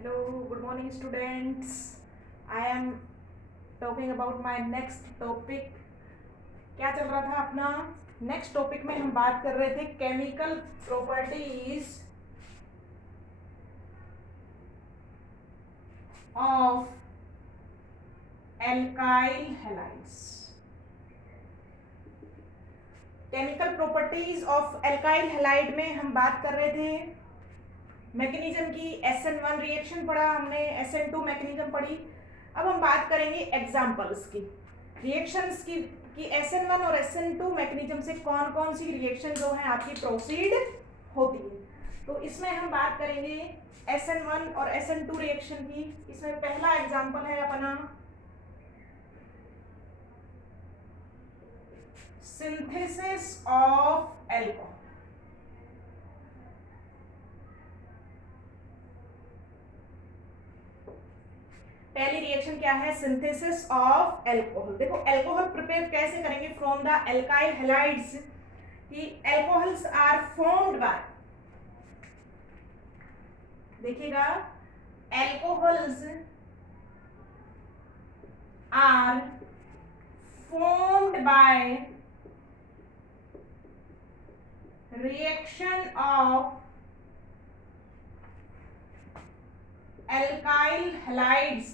Hello, good morning students. I am talking about my next topic. क्या चल रहा था अपना नेक्स्ट टॉपिक में हम बात कर रहे थे chemical properties of alkyl halides. Chemical properties of alkyl halide में हम बात कर रहे थे मैकेनिज्म की। SN1 रिएक्शन पढ़ा हमने, SN2 मैकेनिज्म पढ़ी। अब हम बात करेंगे एग्जांपल्स की, रिएक्शंस की कि SN1 और SN2 मैकेनिज्म से कौन कौन सी रिएक्शन जो है आपकी प्रोसीड होती है। तो इसमें हम बात करेंगे SN1 और SN2 रिएक्शन की। इसमें पहला एग्जांपल है अपना सिंथेसिस ऑफ एल्कोहल। पहली रिएक्शन क्या है? Synthesis of alcohol. देखो एल्कोहल प्रिपेयर कैसे करेंगे फ्रॉम द एल्काइल हैलाइड्स कि एल्कोहल्स आर फॉर्म्ड बाय, देखिएगा alcohols are formed by reaction of alkyl halides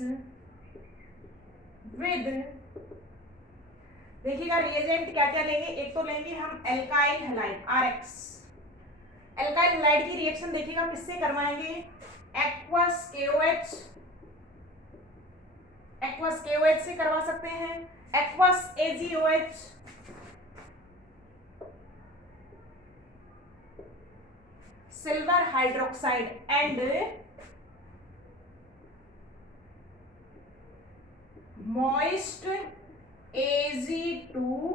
with, देखिएगा रिएजेंट क्या क्या लेंगे। एक तो लेंगे हम alkyl halide RX। Alkyl halide की रिएक्शन देखिएगा किससे करवाएंगे? एक्वस KOH से करवा सकते हैं, aqueous AgOH, silver hydroxide and moist Ag2O।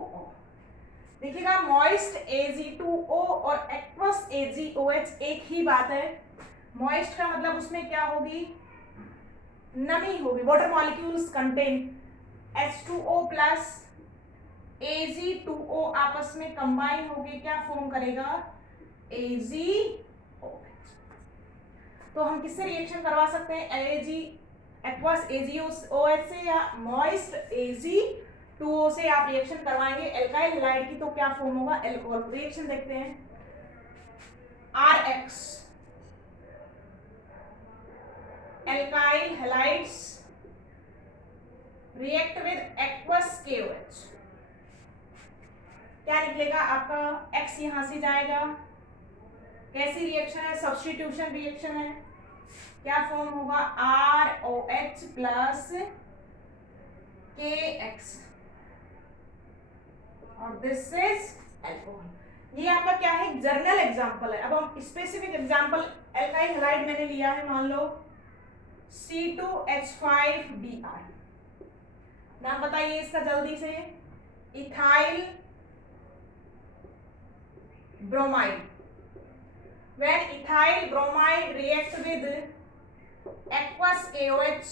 देखिएगा मॉइस्ट Ag2O और एक्वस AgOH एक ही बात है। मॉइस्ट का मतलब उसमें क्या होगी? नमी होगी। Water molecules contain H2O plus Ag2O आपस में कंबाइन होके क्या फॉर्म करेगा? AgOH। तो हम किससे रिएक्शन करवा सकते हैं? एक्वस AgOH से या मॉइस्ट Ag2O से आप रिएक्शन करवाएंगे एल्काइल हैलाइड की, तो क्या फॉर्म होगा? एल्कोहल। रिएक्शन देखते हैं। RX alkyl halides react with aqueous KOH, क्या निकलेगा आपका? X यहां से जाएगा। कैसी रिएक्शन है? सब्स्टिट्यूशन रिएक्शन है। क्या फॉर्म होगा? ROH प्लस KX और दिस इज एल्कोहल। ये आपका क्या है? जर्नल एग्जांपल है। अब हम स्पेसिफिक एग्जांपल एल्काइल हैलाइड मैंने लिया है, मान लो C2H5Br। नाम बताइए इसका जल्दी से। Ethyl bromide. When ethyl bromide reacts with aqueous KOH,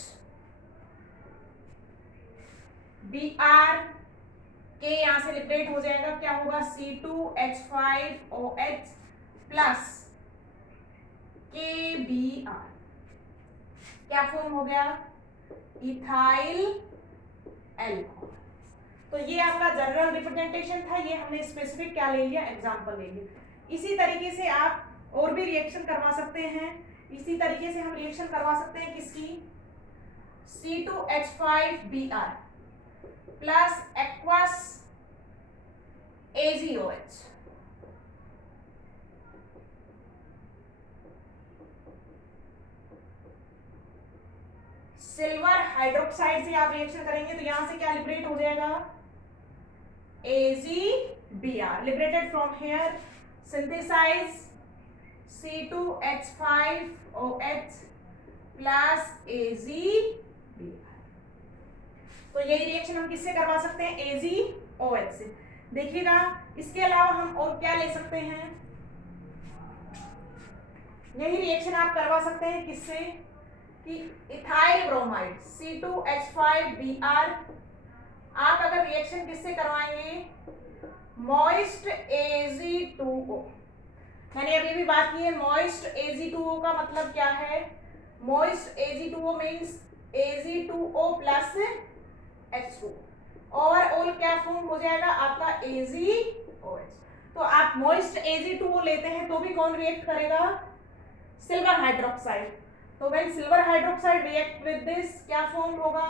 Br K यहां से लिबरेट हो जाएगा, क्या होगा? C2H5OH प्लस KBr, क्या फॉर्म हो गया? Ethyl alcohol. तो ये आपका जनरल रिप्रेजेंटेशन था। ये हमने स्पेसिफिक क्या ले लिया? एग्जांपल ले लिया। इसी तरीके से आप और भी रिएक्शन करवा सकते हैं। इसी तरीके से हम रिएक्शन करवा सकते हैं किसकी? C2H5Br plus aqueous AgOH, silver hydroxide से आप रिएक्शन करेंगे तो यहां से क्या लिबरेट हो जाएगा? AgBr liberated from here, synthesize C2H5OH plus AgBr। तो यही रिएक्शन हम किससे करवा सकते हैं? AgOH से। देखिएगा इसके अलावा हम और क्या ले सकते हैं? यही रिएक्शन आप करवा सकते हैं किससे? कि इथाइल ब्रोमाइड C2H5Br आप अगर रिएक्शन किससे करवाएंगे? Moist Ag2O। मैंने अभी भी बात की है, मॉइस्ट Ag2O का मतलब क्या है? Moist Ag2O means Ag2O plus H2, overall क्या फॉर्म हो जाएगा आपका AgOH। तो आप मोइस्ट Ag2O लेते हैं तो भी कौन रिएक्ट करेगा, सिल्वर हाइड्रोक्साइड। तो when silver hydroxide react with this क्या फॉर्म होगा,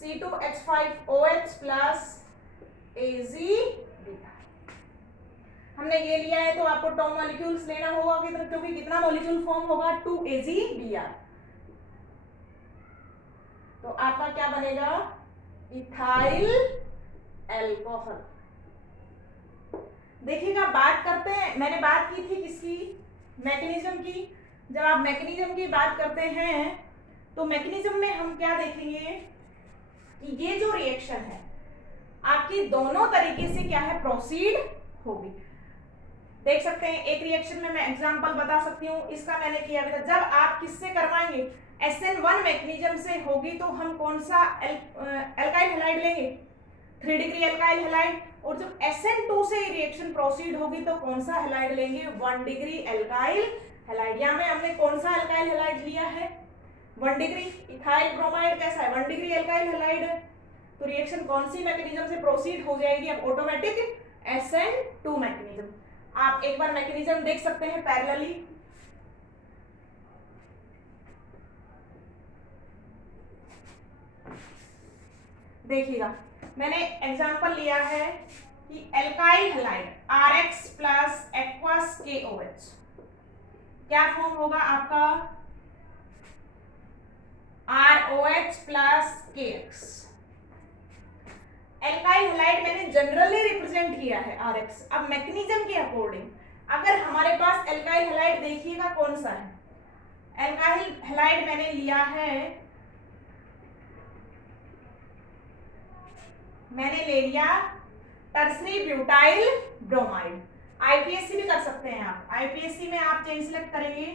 C2H5OH प्लस Ag। हमने ये लिया है तो आपको 2 मॉलिक्यूल्स लेना होगा, क्योंकि कितना मॉलिक्यूल फॉर्म होगा, 2Ag-Br। तो आपका क्या बनेगा, इथाइल एल्कोहल। देखिएगा, बात करते हैं, मैंने बात की थी किसकी, मैकेनिज्म की। जब आप मैकेनिज्म की बात करते हैं तो मैकेनिज्म में हम क्या देखेंगे कि ये जो रिएक्शन है आपकी दोनों तरीके से क्या है, प्रोसीड होगी। देख सकते हैं, एक रिएक्शन में मैं एग्जांपल बता सकती हूँ, इसका मैंने किया था। जब आप किससे करवाएंगे, SN1 मैकेनिज्म से होगी तो हम कौन सा एल्काइल हैलाइड लेंगे, 3 डिग्री एल्काइल हैलाइड। और जब SN2 से रिएक्शन प्रोसीड होगी तो कौन सा हैलाइड लेंगे, 1 डिग्री एल्काइल हैलाइड। यहाँ में हमने कौन सा एल्काइल हैलाइड लिया है, 1 डिग्री। इथाइल ब्रोमाइड कैसा है, 1 डिग्री एल्काइल हैलाइड है। तो रिएक्शन कौन सी मैकेनिज्म से प्रोसीड हो जाएगी, अब ऑटोमेटिक SN2 मैकेनिज्म। आप एक बार मैकेनिज्म देख सकते हैं पैरेलली। देखिएगा, मैंने एग्जांपल लिया है कि alkyl halide RX plus aqueous KOH क्या फॉर्म होगा आपका, ROH plus KX। Alkyl halide मैंने जनरली रिप्रेजेंट किया है RX। अब मैकेनिज्म के अकॉर्डिंग अगर हमारे पास एल्काइल हैलाइड देखिएगा कौन सा है, एल्काइल हैलाइड मैंने लिया है, मैंने ले लिया टर्सरी ब्यूटाइल ब्रोमाइड। IPSC भी कर सकते हैं आप, IPSC में आप चेन सिलेक्ट करेंगे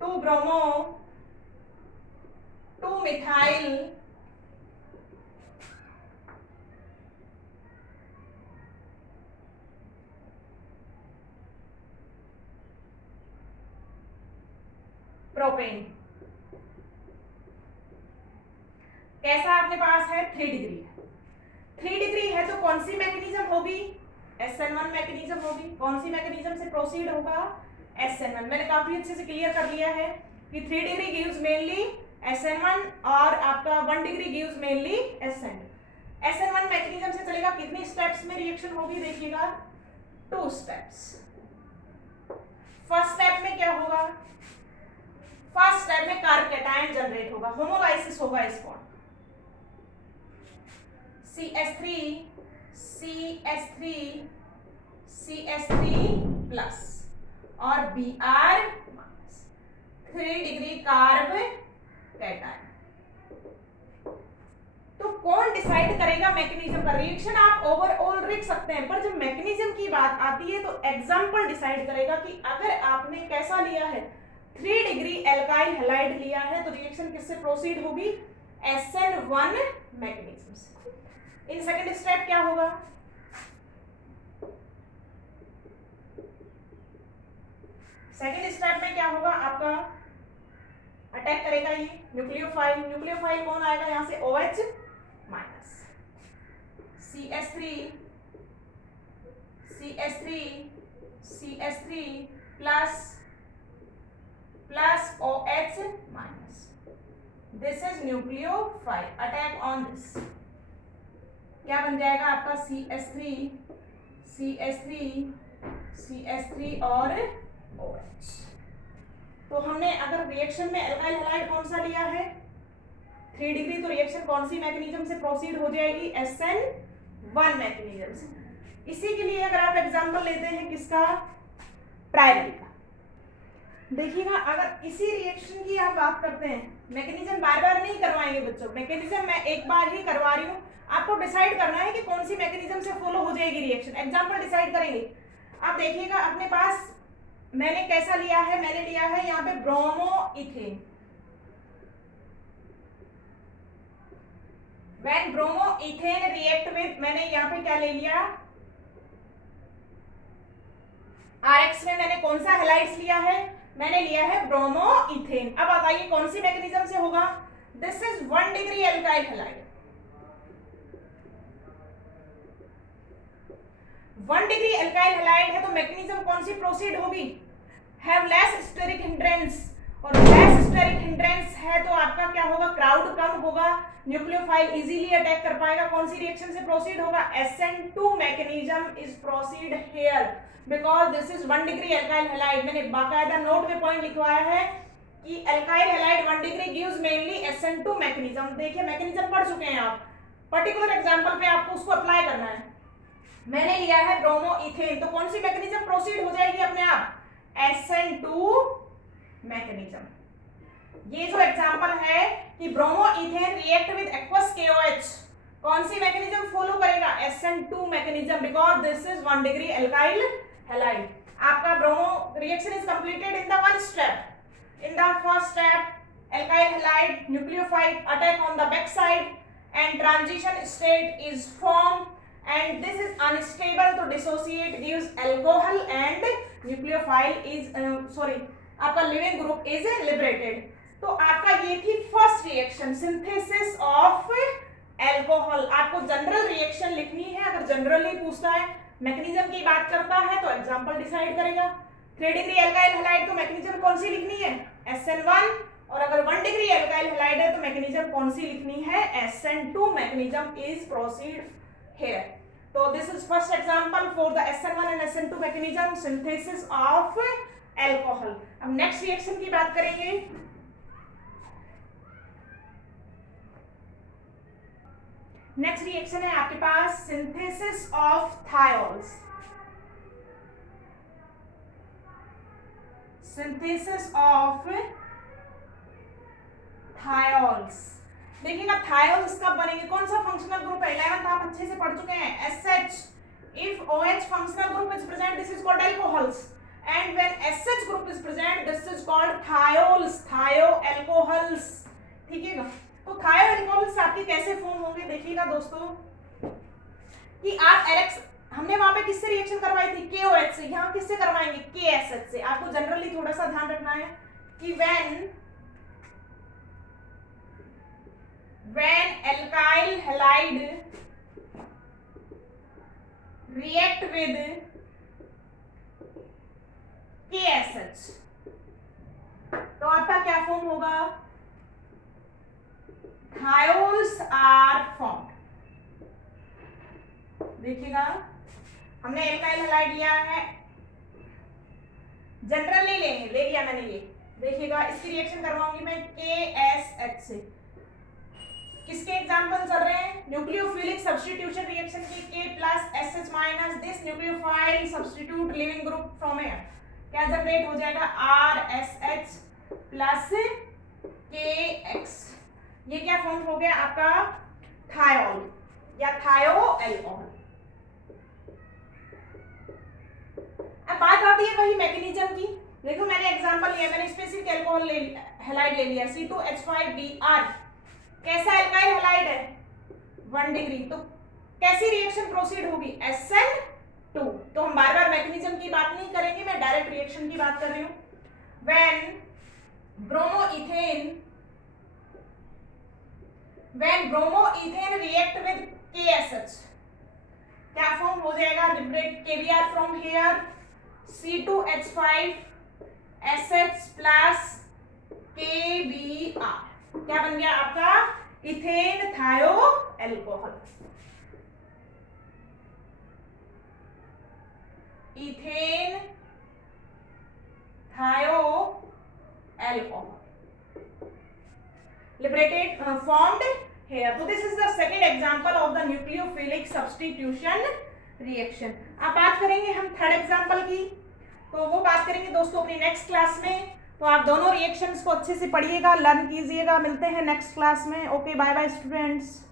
2 ब्रोमो 2 मिथाइल प्रोपेन। कैसा अपने पास है, 3 डिग्री है। 3 डिग्री है तो कौन सी मैकेनिज्म होगी, SN1 मैकेनिज्म होगी। कौन सी मैकेनिज्म से प्रोसीड होगा, SN1। मैंने काफी अच्छे से क्लियर कर लिया है कि 3 डिग्री गिव्स मेनली SN1 और आपका 1 degree gives mainly SN2। SN1 mechanism से चलेगा, कितनी स्टेप्स में रिएक्शन होगी, देखिएगा 2 स्टेप्स। फर्स्ट स्टेप में क्या होगा, फर्स्ट स्टेप में कार्ब कैटायन जनरेट होगा, होमोलाइसिस होगा इस bond, CH3 CH3 CH3 plus और Br minus, 3 degree carb cation. तो कौन डिसाइड करेगा मैकेनिज्म का, रिएक्शन आप ओवरऑल लिख सकते हैं, पर जब मैकेनिज्म की बात आती है तो एग्जांपल डिसाइड करेगा कि अगर आपने कैसा लिया है, 3 डिग्री एल्काइल हैलाइड लिया है तो रिएक्शन किससे प्रोसीड होगी, SN1 मैकेनिज्म से। इन सेकंड स्टेप क्या होगा, सेकंड स्टेप में क्या होगा आपका, अटैक करेगा ये न्यूक्लियोफाइल। न्यूक्लियोफाइल कौन आएगा यहां से, OH minus, CH3 CH3 CH3 plus plus OH minus, this is nucleophile, attack on this. क्या बन जाएगा आपका, CH3 CH3 CH3 और OH। तो हमने अगर रिएक्शन में एल्काइल हैलाइड कौन सा लिया है, 3 डिग्री, तो रिएक्शन कौन सी मैकेनिज्म से प्रोसीड हो जाएगी, SN1 मैकेनिज्म से। इसी के लिए अगर आप एग्जांपल लेते हैं किसका, प्राइमरी का। देखिएगा, अगर इसी रिएक्शन की आप बात करते हैं, मैकेनिज्म बार बार नहीं करवाएंगे बच्चों, मैकेनिज्म मैं एक बार ही करवा रही हूँ, आपको डिसाइड करना है कि कौन सी मैकेनिज्म से फॉलो हो जाएगी रिएक्शन, एग्जांपल डिसाइड करेंगे। आप देखिएगा अपने पास मैंने कैसा लिया है, मैंने लिया है यहाँ पे bromo ethane. When bromo ethane react with, मैंने यहाँ पे क्या ले लिया, RX में मैंने कौन सा हैलाइड्स लिया है, मैंने लिया है ब्रोमो इथेन। अब बताइए कौन सी मैकेनिज्म से होगा? This is 1 degree alkyl halide. 1 degree alkyl halide है तो मैकेनिज्म कौन सी प्रोसीड होगी? हैव लेस स्टेरिक हिंड्रेंस, और लेस स्टेरिक हिंड्रेंस है तो आपका क्या होगा? क्राउड कम होगा, न्यूक्लियोफाइल इजीली अटैक कर पाएगा। कौन सी रिएक्शन से प्रोसीड होगा? SN2 mechanism is proceed here because this is 1 degree alkyl halide. मैंने बाकायदा नोट में पॉइंट लिखवाया है कि alkyl halide 1 degree gives mainly SN2 mechanism. देखिए मैकेनिज्म पढ़ चुके हैं आप, पर्टिकुलर एग्जांपल पे आपको उसको अप्लाई करना है। मैंने लिया है ब्रोमो इथेन, तो कौन सी मैकेनिज्म प्रोसीड हो जाएगी अपने आप? SN2 mechanism. ये जो एग्जांपल है कि bromo ethane react with aqueous KOH, कौन सी मैकेनिज्म फॉलो करेगा? SN2 mechanism because this is 1 degree alkyl halide. आपका bromo reaction is completed in the one step. In the first step alkyl halide nucleophile attack on the back side and transition state is form and this is unstable to dissociate gives alcohol and nucleophile is आपका leaving group is liberated. तो आपका ये थी first reaction, synthesis of alcohol. आपको general reaction लिखनी है, अगर generally पूछता है, मैकेनिज्म की बात करता है तो एग्जांपल डिसाइड करेगा। 3 डिग्री एल्काइल हैलाइड तो मैकेनिज्म कौन सी लिखनी है? SN1, और अगर 1 डिग्री एल्काइल हैलाइड है तो मैकेनिज्म कौन सी लिखनी है? SN2 mechanism is proceed here. So this is first example for the SN1 and SN2 mechanism synthesis of alcohol. अब next reaction की बात करेंगे। नेक्स्ट रिएक्शन है आपके पास synthesis of thiols. synthesis of thiols. देखिएगा थायोल्स कब बनेंगे? कौन सा फंक्शनल ग्रुप है? 11th आप अच्छे से पढ़ चुके हैं। SH, if OH functional group is present, this is called alcohols, and when SH group is present, this is called thiols, thioalcohols। ठीक है ना? तो thioalcohols आपके कैसे फॉर्म होंगे? देखिएगा दोस्तों कि आप एलेक्स, हमने वहां पे किससे रिएक्शन करवाई थी? KOH से। यहाँ किससे करवाएंगे? KSH से। आपको जनरली थोड़ा सा ध्यान रखना है कि when alkyl halide react with KSH तो आपका क्या फॉर्म होगा? Thiols are formed. देखिएगा हमने एल्काइल हैलाइड लिया है, जनरल नहीं लेंगे, ले लिया मैंने ये। देखिएगा इसकी रिएक्शन करवाऊंगी मैं KSH से। किसके एग्जांपल चल रहे हैं? न्यूक्लियोफिलिक सब्स्टिट्यूशन रिएक्शन की K plus SH minus this nucleophile substitute leaving group from air, क्या जनरेट हो जाएगा? RSH plus KX। ये क्या फॉर्म हो गया आपका? थायोल या थायोएल्कोहल। अब बात आती है वही मैकेनिज्म की। देखो मैंने एग्जांपल लिया, मैंने स्पेसिफिक अल्कोहल हैलाइड ले लिया C2H5Br। कैसा एल्काइल हैलाइड है? 1 डिग्री। तो कैसी रिएक्शन प्रोसीड होगी? SN2। तो हम बार बार मैकेनिज्म की बात नहीं करेंगे, मैं डायरेक्ट रिएक्शन की बात कर रही हूं। when bromoethane react with KSH, क्या फॉर्म हो जाएगा? Liberate KBr from here C2H5SH plus KBr। क्या बन गया आपका? Ethane thioalcohol. Ethane thioalcohol liberated formed here. So this is the second example of the nucleophilic substitution reaction. अब बात करेंगे हम थर्ड एग्जांपल की, तो वो बात करेंगे दोस्तों अपनी नेक्स्ट क्लास में। तो आप दोनों रिएक्शंस को अच्छे से पढ़िएगा, लर्न कीजिएगा। मिलते हैं नेक्स्ट क्लास में। Okay, bye bye students.